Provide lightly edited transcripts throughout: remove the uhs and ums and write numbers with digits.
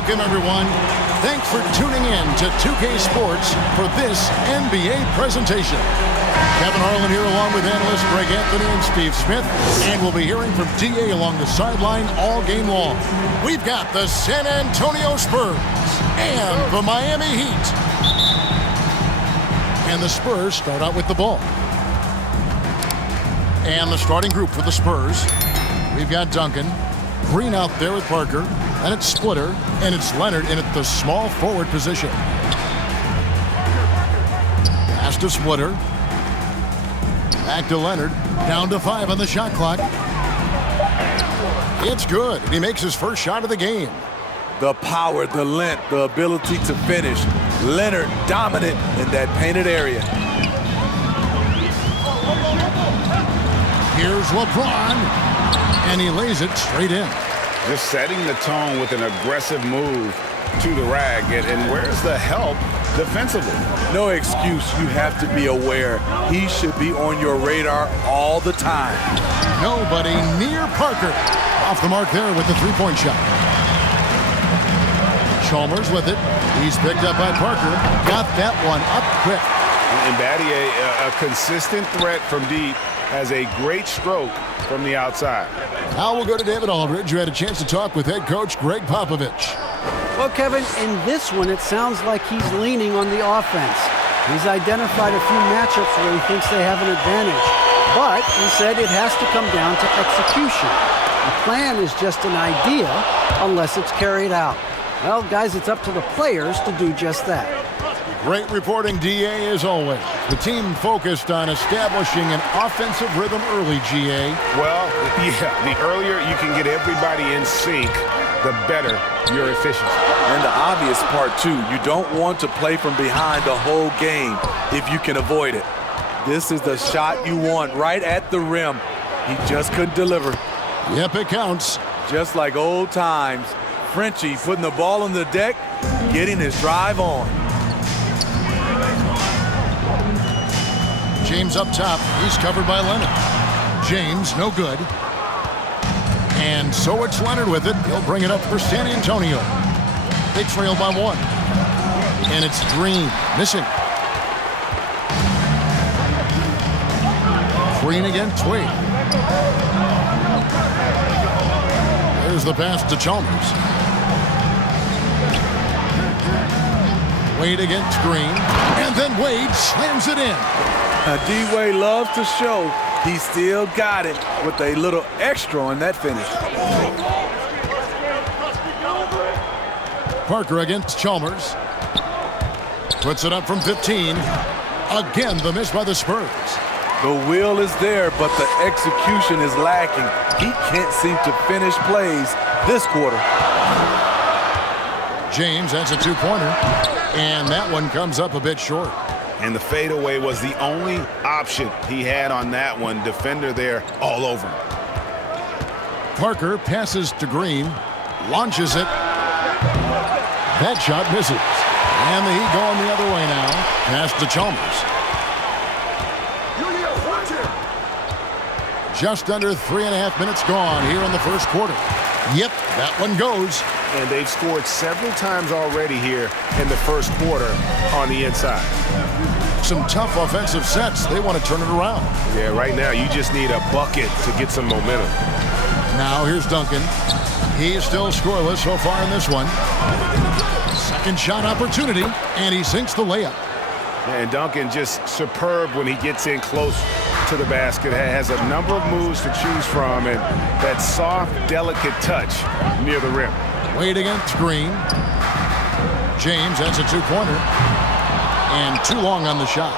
Welcome, everyone. Thanks for tuning in to 2K Sports for this NBA presentation. Kevin Harlan here along with analysts Greg Anthony and Steve Smith. And we'll be hearing from DA along the sideline all game long. We've got the San Antonio Spurs and the Miami Heat. And the Spurs start out with the ball. And the starting group for the Spurs. We've got Duncan. Green out there with Parker. And it's Splitter. And it's Leonard in at the small forward position. Pass to Splitter. Back to Leonard. Down to 5 on the shot clock. It's good. He makes his first shot of the game. The power, the length, the ability to finish. Leonard dominant in that painted area. Here's LeBron. And he lays it straight in. Just setting the tone with an aggressive move to the rag. And where's the help defensively? No excuse. You have to be aware. He should be on your radar all the time. Nobody near Parker. Off the mark there with the three-point shot. Chalmers with it. He's picked up by Parker. Got that one up quick. And Battier, a consistent threat from deep, has a great stroke from the outside. Now we'll go to David Aldridge, who had a chance to talk with head coach Greg Popovich. Well, Kevin, in this one, it sounds like he's leaning on the offense. He's identified a few matchups where he thinks they have an advantage. But he said it has to come down to execution. The plan is just an idea unless it's carried out. Well, guys, it's up to the players to do just that. Great reporting, DA, as always. The team focused on establishing an offensive rhythm early, GA. Well, yeah, the earlier you can get everybody in sync, the better your efficiency. And the obvious part, too, you don't want to play from behind the whole game if you can avoid it. This is the shot you want right at the rim. He just couldn't deliver. Yep, it counts. Just like old times. Frenchie putting the ball on the deck, getting his drive on. James up top. He's covered by Leonard. James, no good. And so it's Leonard with it. He'll bring it up for San Antonio. They trail by 1. And it's Green missing. Green against Wade. There's the pass to Chalmers. Wade against Green. And then Wade slams it in. D-Wade loves to show he still got it with a little extra on that finish. Parker against Chalmers. Puts it up from 15. Again, the miss by the Spurs. The will is there, but the execution is lacking. He can't seem to finish plays this quarter. James, that's a two-pointer. And that one comes up a bit short. And the fadeaway was the only option he had on that one. Defender there all over him. Parker passes to Green. Launches it. That shot misses. And the Heat going the other way now. Pass to Chalmers. Just under 3.5 minutes gone here in the first quarter. Yep, that one goes. And they've scored several times already here in the first quarter on the inside. Some tough offensive sets. They want to turn it around. Yeah, right now you just need a bucket to get some momentum. Now here's Duncan. He is still scoreless so far in this one. Second shot opportunity, and he sinks the layup. And Duncan just superb when he gets in close to the basket. Has a number of moves to choose from, and that soft, delicate touch near the rim. Wade against Green. James, that's a two-pointer. And too long on the shot.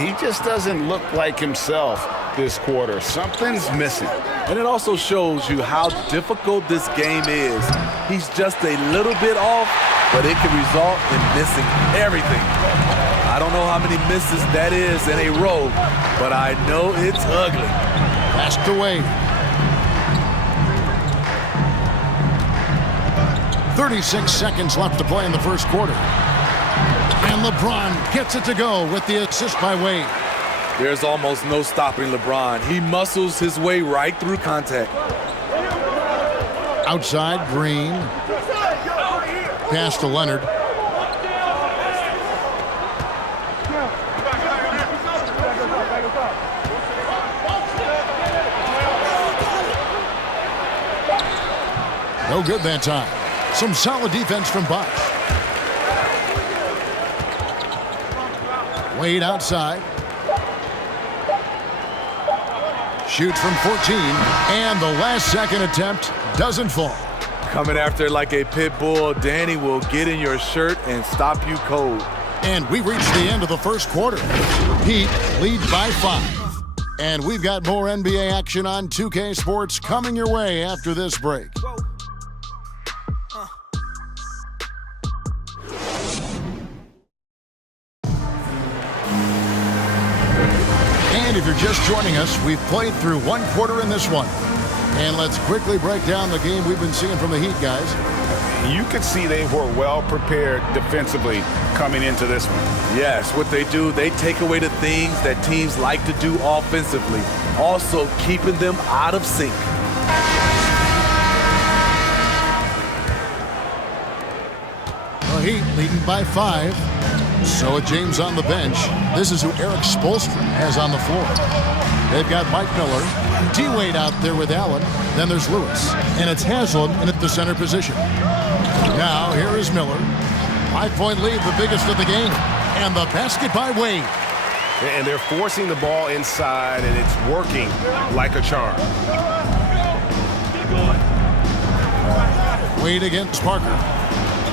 He just doesn't look like himself this quarter. Something's missing. And it also shows you how difficult this game is. He's just a little bit off, but it can result in missing everything. I don't know how many misses that is in a row, but I know it's ugly. Passed away. 36 seconds left to play in the first quarter. And LeBron gets it to go with the assist by Wade. There's almost no stopping LeBron. He muscles his way right through contact. Outside, Green. pass to Leonard. No good that time. Some solid defense from Bosch. Wade outside. Shoots from 14, and the last second attempt doesn't fall. Coming after like a pit bull, Danny will get in your shirt and stop you cold. And we've reached the end of the first quarter. Heat lead by 5. And we've got more NBA action on 2K Sports coming your way after this break. And if you're just joining us, we've played through one quarter in this one. And let's quickly break down the game we've been seeing from the Heat, guys. You could see they were well prepared defensively coming into this one. Yes, what they do, they take away the things that teams like to do offensively, also keeping them out of sync. The Heat leading by 5. So with James on the bench, this is who Eric Spoelstra has on the floor. They've got Mike Miller, D-Wade out there with Allen, then there's Lewis, and it's Haslam in at the center position. Now here is Miller. 5-point lead, the biggest of the game, and the basket by Wade. And they're forcing the ball inside, and it's working like a charm. Wade against Parker.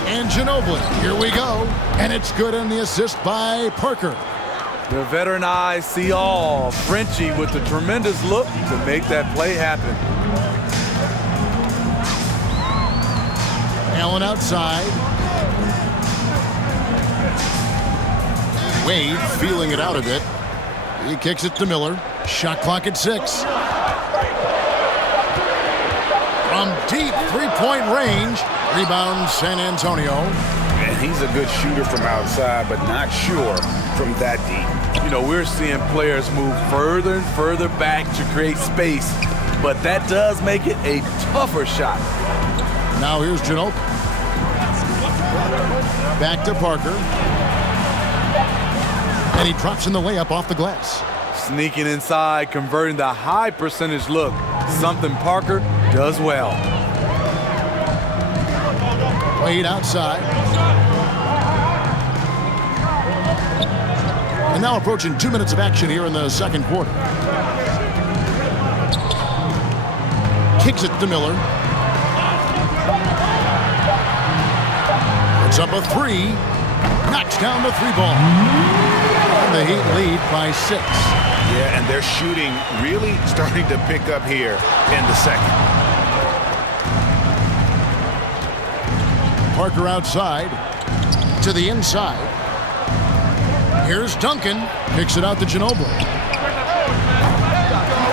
And Ginobili, here we go. And it's good on the assist by Parker. The veteran eyes see all. Frenchie with the tremendous look to make that play happen. Allen outside. Wade feeling it out a bit. He kicks it to Miller. Shot clock at 6. From deep three-point range. Rebound San Antonio. And he's a good shooter from outside, but not sure from that deep. You know, we're seeing players move further and further back to create space, but that does make it a tougher shot. Now here's Ginobili. Back to Parker. And he drops in the layup off the glass. Sneaking inside, converting the high percentage look, something Parker does well. Wade outside. And now approaching 2 minutes of action here in the second quarter. Kicks it to Miller. Puts up a 3. Knocks down the 3-ball. And the Heat lead by 6. Yeah, and they're shooting really starting to pick up here in the second. Parker outside to the inside. Here's Duncan. Kicks it out to Ginobili.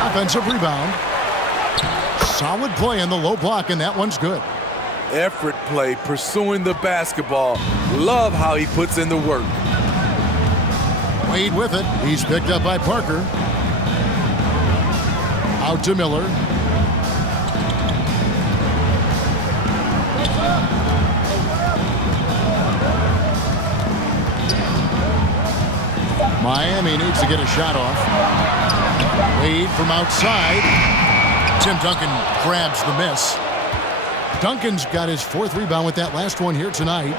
Offensive rebound. Solid play in the low block, and that one's good. Effort play, pursuing the basketball. Love how he puts in the work. Wade with it. He's picked up by Parker. Out to Miller. Miami needs to get a shot off. Wade from outside. Tim Duncan grabs the miss. Duncan's got his 4th rebound with that last one here tonight.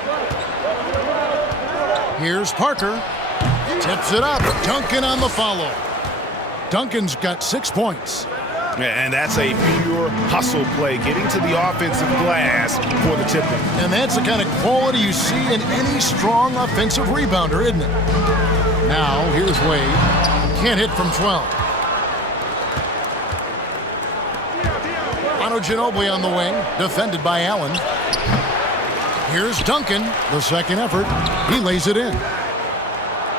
Here's Parker. Tips it up. Duncan on the follow. Duncan's got 6 points. And that's a pure hustle play, getting to the offensive glass for the tip-in. And that's the kind of quality you see in any strong offensive rebounder, isn't it? Now, here's Wade. Can't hit from 12. Ginobili on the wing, defended by Allen. Here's Duncan, the second effort. He lays it in.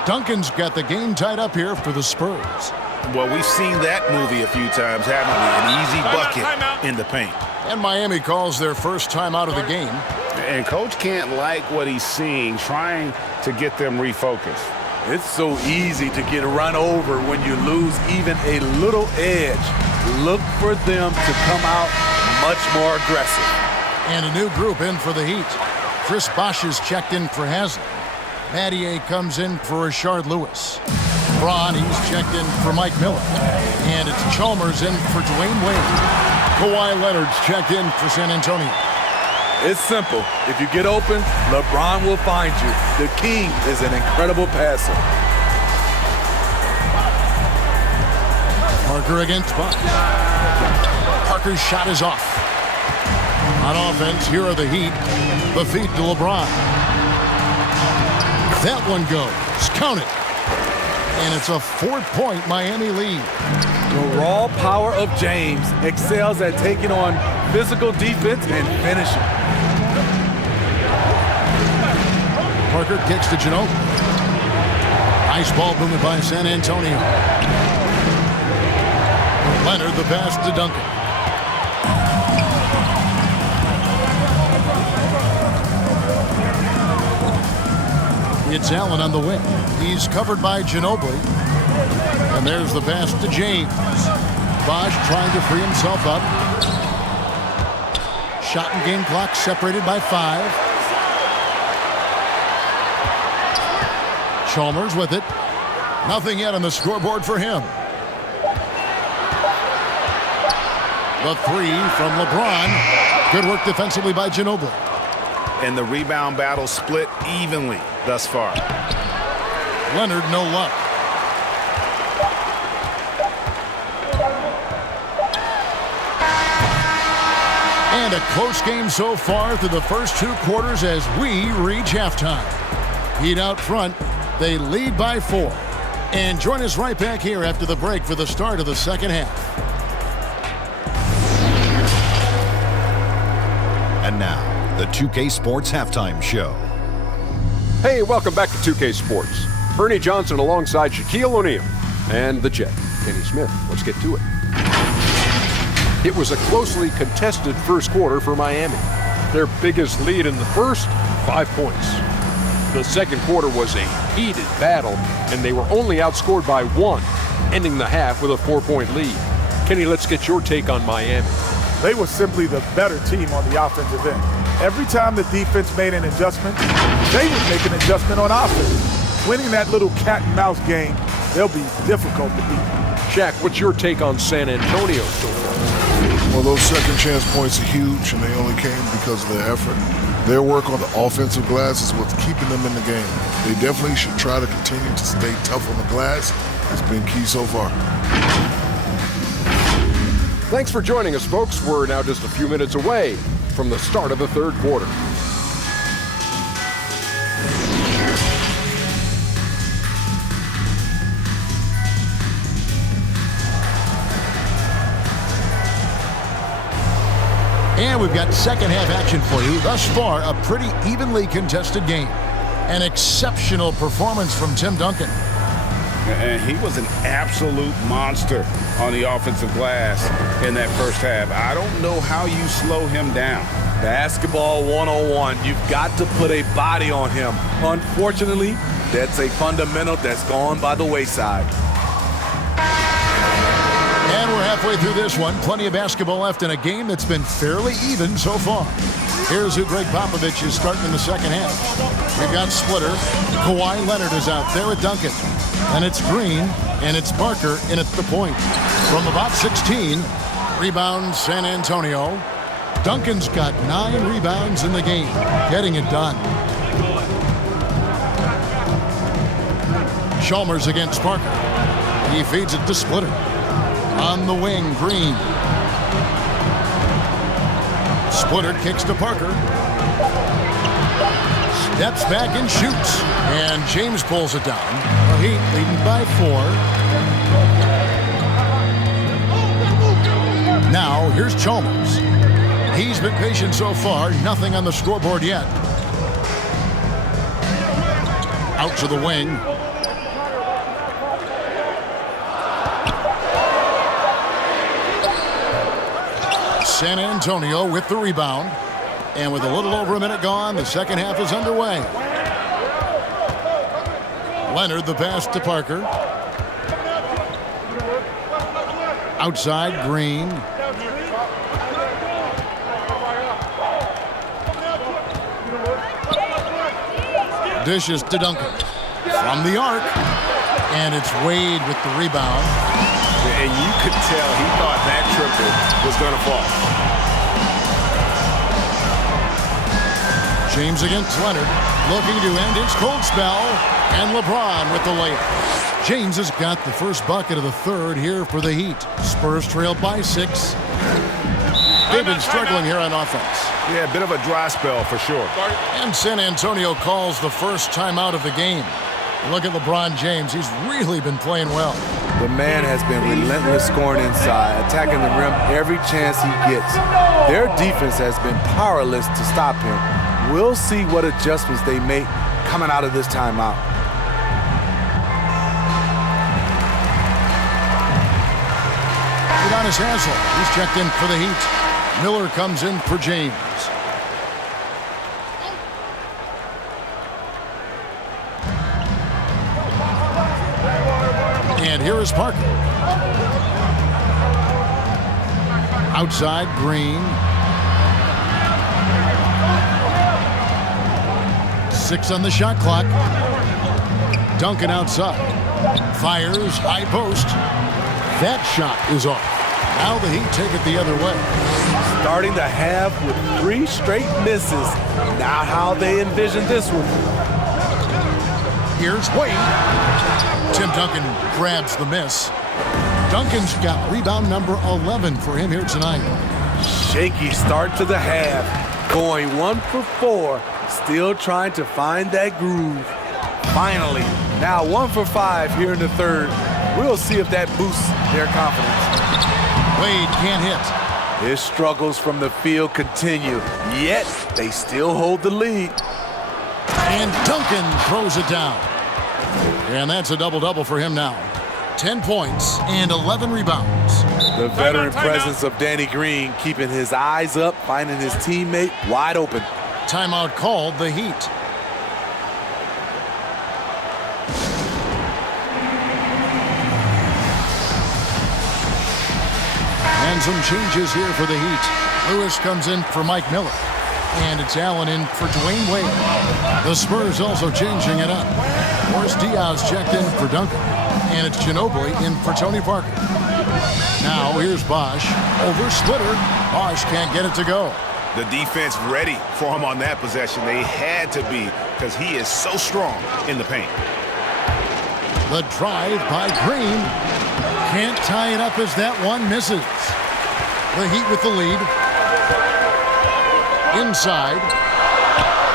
Duncan's got the game tied up here for the Spurs. Well, we've seen that movie a few times, haven't we? An easy bucket in the paint. And Miami calls their first time out of the game. And Coach can't like what he's seeing, trying to get them refocused. It's so easy to get run over when you lose even a little edge. Look for them to come out much more aggressive. And a new group in for the Heat. Chris Bosh is checked in for Haslam. Mattier comes in for Rashard Lewis. Braun, he's checked in for Mike Miller. And it's Chalmers in for Dwayne Wade. Kawhi Leonard's checked in for San Antonio. It's simple. If you get open, LeBron will find you. The king is an incredible passer. Parker against Bosh. Parker's shot is off. On offense, here are the Heat. The feed to LeBron. That one goes. Count it. And it's a 4-point Miami lead. The raw power of James excels at taking on physical defense and finishing. Parker kicks to Ginobili. Nice ball movement by San Antonio. Leonard the pass to Duncan. It's Allen on the wing. He's covered by Ginobili. And there's the pass to James. Bosh trying to free himself up. Shot and game clock separated by 5. Chalmers with it. Nothing yet on the scoreboard for him. The 3 from LeBron. Good work defensively by Ginobili. And the rebound battle split evenly thus far. Leonard, no luck. And a close game so far through the first 2 quarters as we reach halftime. Heat out front. They lead by 4. And join us right back here after the break for the start of the second half. And now, the 2K Sports Halftime Show. Hey, welcome back to 2K Sports. Ernie Johnson alongside Shaquille O'Neal and the Jet, Kenny Smith. Let's get to it. It was a closely contested first quarter for Miami. Their biggest lead in the first, 5 points. The second quarter was a heated battle, and they were only outscored by 1, ending the half with a 4-point lead. Kenny, let's get your take on Miami. They were simply the better team on the offensive end. Every time the defense made an adjustment, they would make an adjustment on offense. Winning that little cat and mouse game, they'll be difficult to beat. Shaq, what's your take on San Antonio so far? Well, those second chance points are huge, and they only came because of their effort. Their work on the offensive glass is what's keeping them in the game. They definitely should try to continue to stay tough on the glass. It's been key so far. Thanks for joining us, folks. We're now just a few minutes away from the start of the third quarter. And we've got second half action for you. Thus far, a pretty evenly contested game. An exceptional performance from Tim Duncan. And he was an absolute monster on the offensive glass in that first half. I don't know how you slow him down. Basketball 101. You've got to put a body on him. Unfortunately, that's a fundamental that's gone by the wayside. And we're halfway through this one. Plenty of basketball left in a game that's been fairly even so far. Here's who Greg Popovich is starting in the second half. We've got Splitter. Kawhi Leonard is out there with Duncan. And it's Green, and it's Parker in at the point. From about 16, rebound San Antonio. Duncan's got 9 rebounds in the game, getting it done. Chalmers against Parker. He feeds it to Splitter. On the wing, Green. Splitter kicks to Parker. Steps back and shoots. And James pulls it down. The Heat leading by 4. Now, here's Chalmers. He's been patient so far. Nothing on the scoreboard yet. Out to the wing. San Antonio with the rebound. And with a little over a minute gone, the second half is underway. Leonard the pass to Parker. Outside, Green. Dishes to Duncan. From the arc. And it's Wade with the rebound. And you could tell he thought that triple was going to fall. James against Leonard. Looking to end his cold spell. And LeBron with the layup. James has got the first bucket of the third here for the Heat. Spurs trailed by 6. They've been struggling here on offense. Yeah, a bit of a dry spell for sure. And San Antonio calls the first timeout of the game. Look at LeBron James. He's really been playing well. The man has been relentless scoring inside, attacking the rim every chance he gets. Their defense has been powerless to stop him. We'll see what adjustments they make coming out of this timeout. Udonis Haslem, he's checked in for the Heat. Miller comes in for James. And here is Parker. Outside, Green. 6 on the shot clock. Duncan outside. Fires, high post. That shot is off. Now the Heat take it the other way. Starting the half with 3 straight misses. Not how they envisioned this one. Here's Wade. Tim Duncan grabs the miss. Duncan's got rebound number 11 for him here tonight. Shaky start to the half. Going 1 for 4. Still trying to find that groove. Finally, now 1 for 5 here in the third. We'll see if that boosts their confidence. Wade can't hit. His struggles from the field continue, yet they still hold the lead. And Duncan throws it down. And that's a double-double for him now. 10 points and 11 rebounds. The veteran presence of Danny Green keeping his eyes up, finding his teammate wide open. Timeout called, the Heat. And some changes here for the Heat. Lewis comes in for Mike Miller. And it's Allen in for Dwayne Wade. The Spurs also changing it up. Morris Diaz checked in for Duncan. And it's Ginobili in for Tony Parker. Now here's Bosch. Over Splitter. Bosch can't get it to go. The defense ready for him on that possession. They had to be because he is so strong in the paint. The drive by Green. Can't tie it up as that one misses. The Heat with the lead. Inside.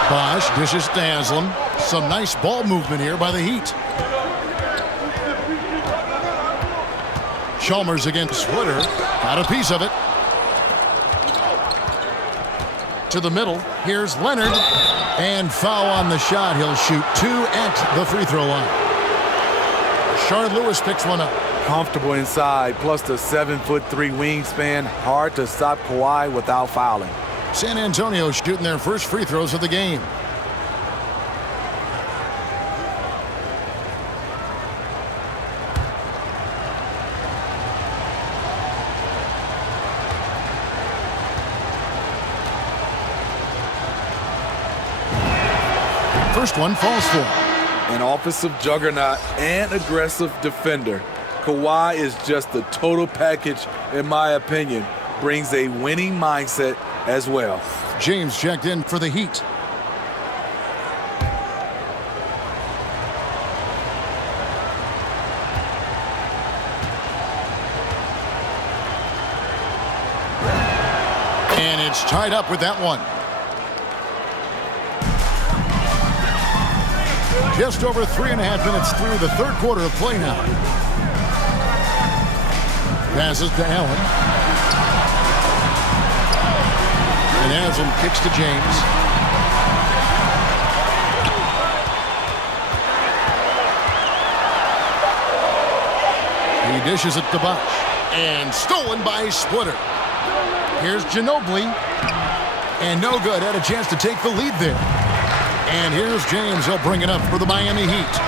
Bosch dishes to Haslem. Some nice ball movement here by the Heat. Chalmers against Splitter. Got a piece of it. To the middle. Here's Leonard. And foul on the shot. He'll shoot 2 at the free throw line. Shard Lewis picks one up. Comfortable inside, plus the 7'3" wingspan. Hard to stop Kawhi without fouling. San Antonio shooting their first free throws of the game. First one falls for him. An offensive juggernaut and aggressive defender. Kawhi is just the total package, in my opinion. Brings a winning mindset as well. James checked in for the Heat. And it's tied up with that one. Just over 3.5 minutes through the third quarter of play now. Passes to Allen. And Haslem kicks to James. He dishes it to Bosch. And stolen by Splitter. Here's Ginobili. And no good. Had a chance to take the lead there. And here's James. He'll bring it up for the Miami Heat.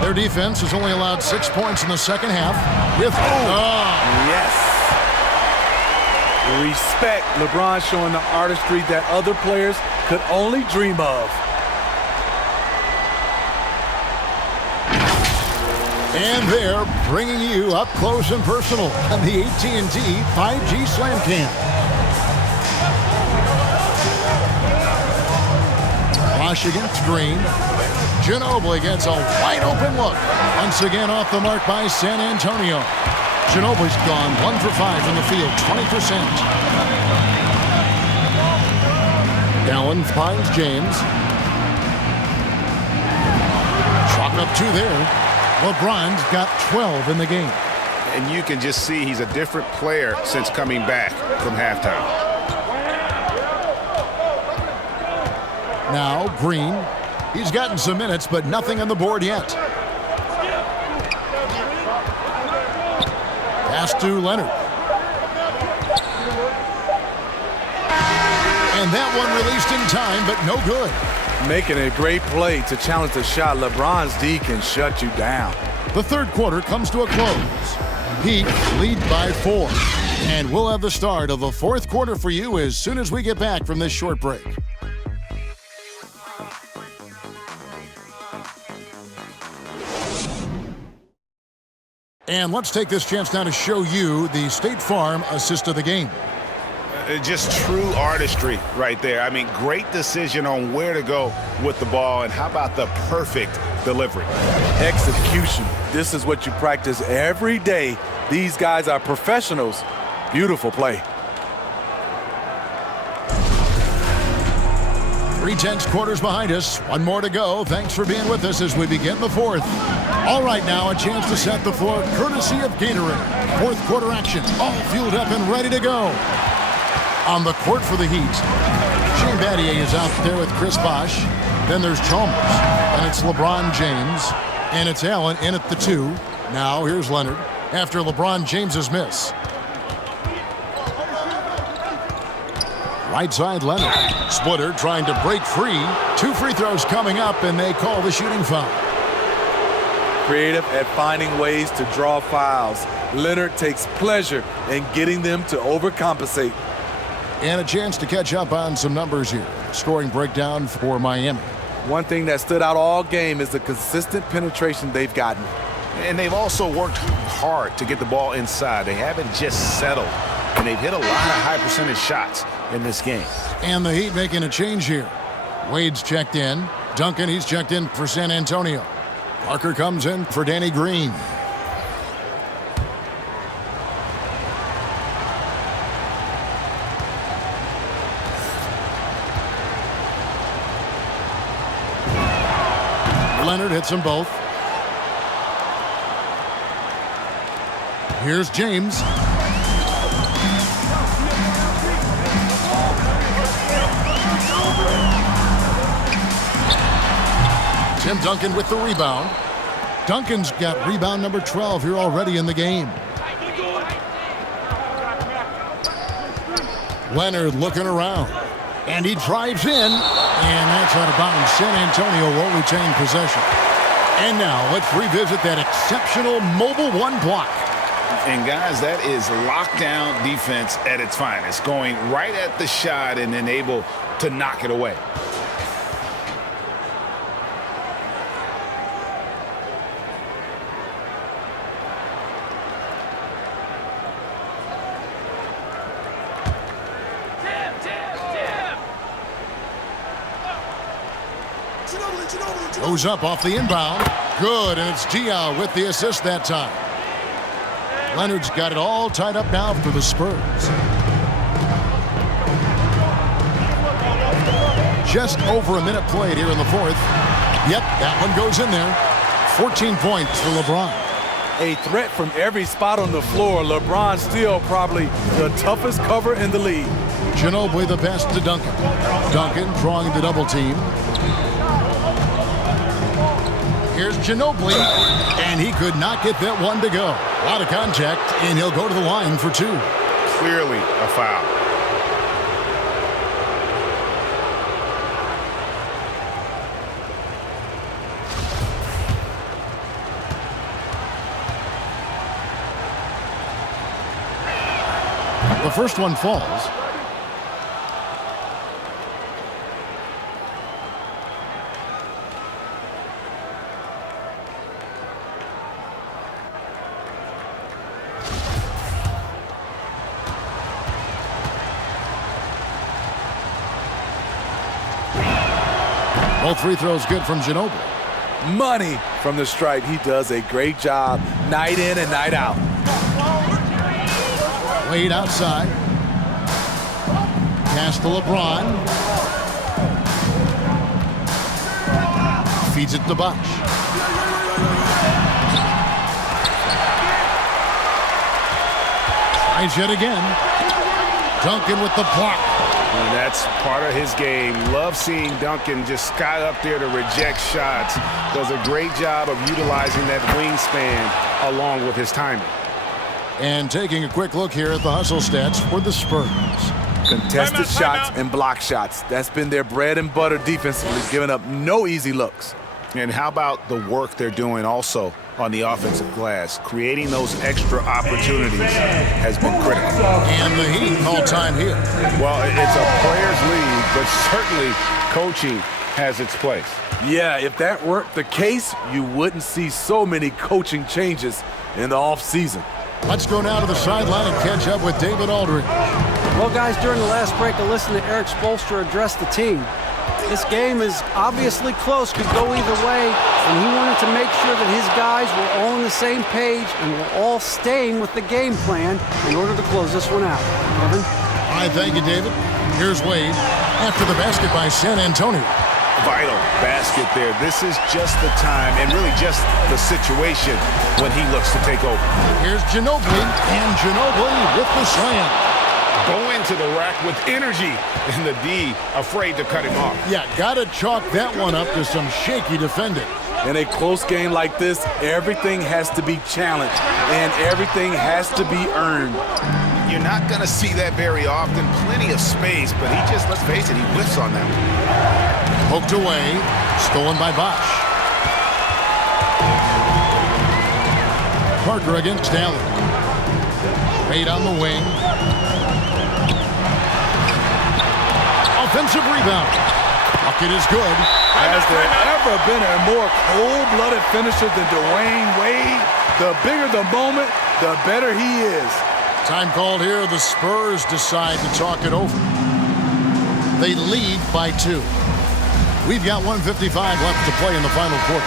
Their defense has only allowed 6 points in the second half. Yes. Respect. LeBron showing the artistry that other players could only dream of. And they're bringing you up close and personal on the AT&T 5G Slam Cam. Bosch against Green. Ginobili gets a wide open look. Once again off the mark by San Antonio. Ginobili's gone 1 for 5 from the field, 20%. Allen finds James. Chalk up 2 there. LeBron's got 12 in the game. And you can just see he's a different player since coming back from halftime. Now Green. He's gotten some minutes, but nothing on the board yet. Pass to Leonard. And that one released in time, but no good. Making a great play to challenge the shot. LeBron's D can shut you down. The third quarter comes to a close. Heat lead by 4. And we'll have the start of the fourth quarter for you as soon as we get back from this short break. And let's take this chance now to show you the State Farm assist of the game. Just true artistry right there. I mean, great decision on where to go with the ball, and how about the perfect delivery? Execution. This is what you practice every day. These guys are professionals. Beautiful play. 3/10 quarters behind us. One more to go. Thanks for being with us as we begin the fourth. All right, now a chance to set the floor courtesy of Gatorade. Fourth quarter action, all fueled up and ready to go. On the court for the Heat, Shane Battier is out there with Chris Bosh. Then there's Chalmers, and it's LeBron James, and it's Allen in at the 2. Now here's Leonard after LeBron James's miss. Right side Leonard. Splitter trying to break free. 2 free throws coming up, and they call the shooting foul. Creative at finding ways to draw fouls. Leonard takes pleasure in getting them to overcompensate. And a chance to catch up on some numbers here. Scoring breakdown for Miami. One thing that stood out all game is the consistent penetration they've gotten. And they've also worked hard to get the ball inside. They haven't just settled. And they've hit a lot of high percentage shots in this game. And the Heat making a change here. Wade's checked in. Duncan, he's checked in for San Antonio. Parker comes in for Danny Green. Leonard hits them both. Here's James. Tim Duncan with the rebound. Duncan's got rebound number 12 here already in the game. Leonard looking around. And he drives in. And that's out of bounds. San Antonio will retain possession. And now let's revisit that exceptional mobile 1 block. And guys, that is lockdown defense at its finest. Going right at the shot and then able to knock it away. Goes up off the inbound. Good, and it's Diaw with the assist that time. Leonard's got it all tied up now for the Spurs. Just over a minute played here in the fourth. Yep, that one goes in there. 14 points for LeBron. A threat from every spot on the floor. LeBron still probably the toughest cover in the league. Ginobili the pass to Duncan. Duncan drawing the double team. Here's Ginobili, and he could not get that one to go. A lot of contact, and he'll go to the line for 2. Clearly a foul. The first one falls. Both free throws good from Ginobili. Money from the stripe. He does a great job night in and night out. Wade outside. Pass to LeBron. Feeds it to Bosh. Tries yet again. Duncan with the block. And that's part of his game. Love seeing Duncan just sky up there to reject shots. Does a great job of utilizing that wingspan along with his timing. And taking a quick look here at the hustle stats for the Spurs. Contested shots and block shots. That's been their bread and butter defensively, giving up no easy looks. And how about the work they're doing also on the offensive glass? Creating those extra opportunities has been critical. And the Heat all time here. Well, it's a players' league, but certainly coaching has its place. Yeah, if that weren't the case, you wouldn't see so many coaching changes in the offseason. Let's go now to the sideline and catch up with David Aldridge. Well, guys, during the last break, I listened to Eric Spoelstra address the team. This game is obviously close, could go either way, and he wanted to make sure that his guys were all on the same page and were all staying with the game plan in order to close this one out. Kevin? All right, thank you, David. Here's Wade after the basket by San Antonio. Vital basket there. This is just the time and really just the situation when he looks to take over. Here's Ginobili, and Ginobili with the slam. Go into the rack with energy, and the D afraid to cut him off. Yeah, gotta chalk that one up to some shaky defending. In a close game like this, everything has to be challenged, and everything has to be earned. You're not going to see that very often. Plenty of space, but he just, let's face it, he whiffs on that one. Poked away, stolen by Bosh. Parker against Allen. Wade on the wing. Offensive rebound. Bucket is good. Has there ever been a more cold-blooded finisher than Dwayne Wade? The bigger the moment, the better he is. Time called here. The Spurs decide to talk it over. They lead by 2. We've got 1:55 left to play in the final quarter.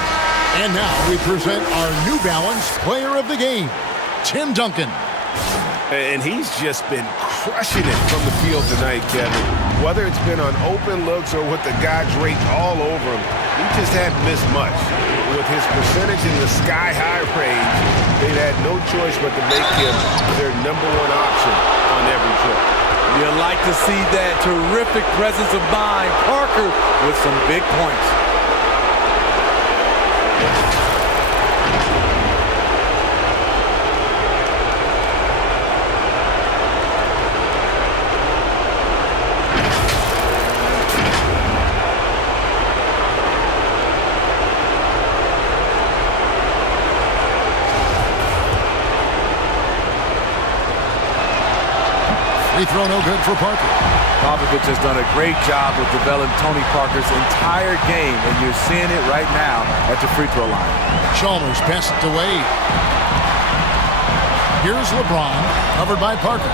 And now we present our New Balance Player of the Game, Tim Duncan. And he's just been crushing it from the field tonight, Kevin. Whether it's been on open looks or with the guy draped all over him, he just hadn't missed much. With his percentage in the sky-high range, they've had no choice but to make him their #1 option on every trip. You like to see that terrific presence of mind. Parker with some big points. Free throw no good for Parker. Popovich has done a great job with developing Tony Parker's entire game, and you're seeing it right now at the free throw line. Chalmers passed it away. Here's LeBron, covered by Parker.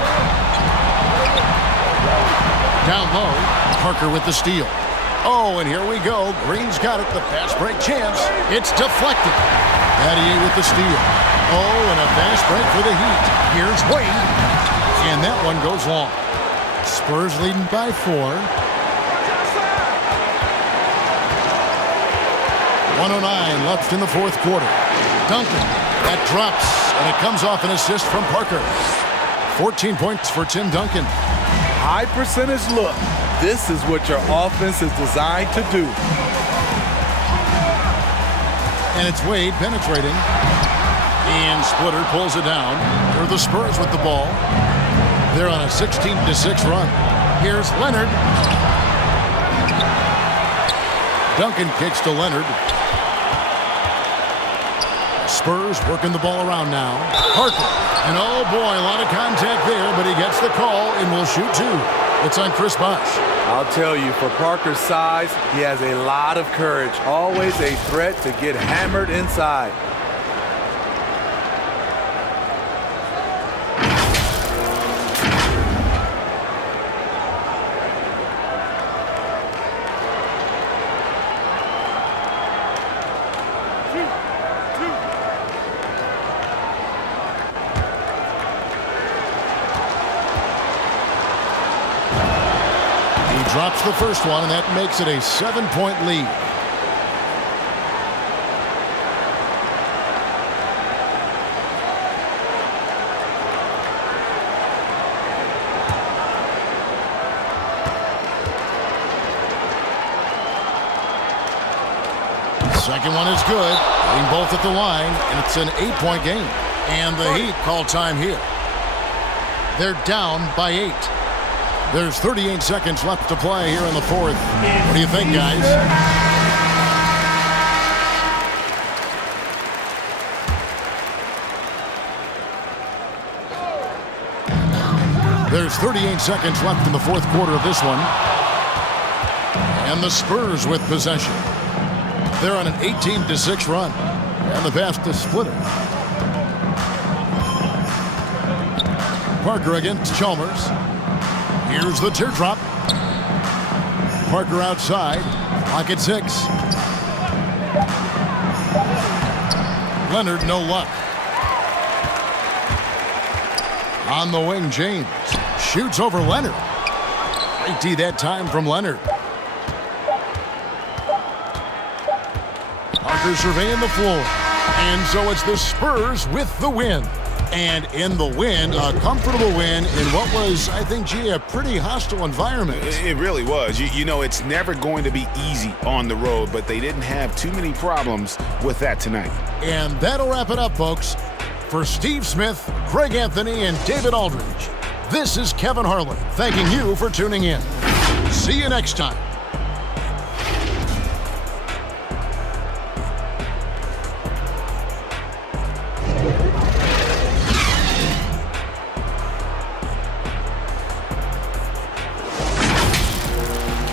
Down low, Parker with the steal. Oh, and here we go. Green's got it, the fast break chance. It's deflected. Battier with the steal. Oh, and a fast break for the Heat. Here's Wade. And that one goes long. Spurs leading by 4. 1:09 left in the fourth quarter. Duncan, that drops, and it comes off an assist from Parker. 14 points for Tim Duncan. High percentage look. This is what your offense is designed to do. And it's Wade penetrating. And Splitter pulls it down. For the Spurs with the ball. They're on a 16-6 run. Here's Leonard. Duncan kicks to Leonard. Spurs working the ball around now. Parker. And oh boy, a lot of contact there, but he gets the call and will shoot 2. It's on Chris Bosh. I'll tell you, for Parker's size, he has a lot of courage. Always a threat to get hammered inside. Drops the first one, and that makes it a 7-point lead. Second one is good. Hitting both at the line, and it's an 8-point game. And the Heat call time here. They're down by 8. There's 38 seconds left to play here in the fourth. What do you think, guys? There's 38 seconds left in the fourth quarter of this one. And the Spurs with possession. They're on an 18-6 run. And the pass to Splitter. Parker against Chalmers. Here's the teardrop. Parker outside. Clock at 6. Leonard, no luck. On the wing, James. Shoots over Leonard. Great D that time from Leonard. Parker surveying the floor. And so it's the Spurs with the win. And in the win, a comfortable win in what was, I think, G, a pretty hostile environment. It really was. You know, it's never going to be easy on the road, but they didn't have too many problems with that tonight. And that'll wrap it up, folks. For Steve Smith, Craig Anthony, and David Aldridge, this is Kevin Harlan thanking you for tuning in. See you next time.